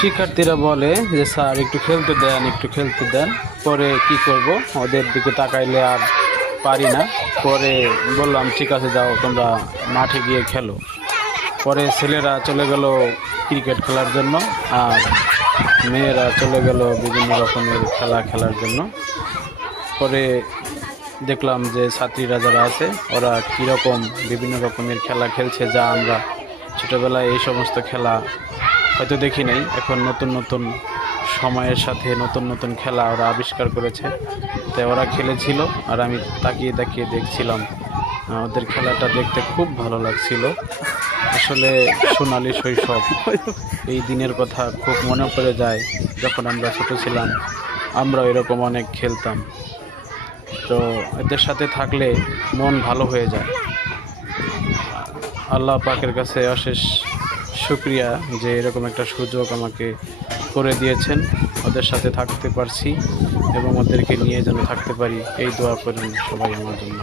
শিক্ষার্থীরা বলে যে স্যার একটু খেলতে দেন। পরে কি করব, ওদের দিকে তাকাইলে আর পারি না। পরে বললাম ঠিক আছে যাও তোমরা মাঠে গিয়ে খেলো। পরে ছেলেরা চলে গেল ক্রিকেট খেলার জন্য, আর মেয়েরা চলে গেল বিভিন্ন রকমের খেলা খেলার জন্য। পরে দেখলাম যে ছাত্রীরা যারা আছে ওরা কীরকম বিভিন্ন রকমের খেলা খেলছে, যা আমরা ছোটোবেলায় এই সমস্ত খেলা হয়তো দেখি নাই। এখন নতুন নতুন সময়ের সাথে নতুন নতুন খেলা ওরা আবিষ্কার করেছে, তাই ওরা খেলেছিল আর আমি তাকিয়ে তাকিয়ে দেখছিলাম। ওদের খেলাটা দেখতে খুব ভালো লাগছিল। আসলে সোনালি শৈশব, এই দিনের কথা খুব মনে পড়ে যায়। যখন আমরা ছোটো ছিলাম আমরা এরকম অনেক খেলতাম। তো এদের সাথে থাকলে মন ভালো হয়ে যায়। আল্লাহ পাকের কাছে অশেষ শুকরিয়া যে এরকম একটা সুযোগ আমাকে করে দিয়েছেন, ওদের সাথে থাকতে পারছি এবং ওদেরকে নিয়ে যেন থাকতে পারি। এই দোয়া করেন সবাই আমার জন্য।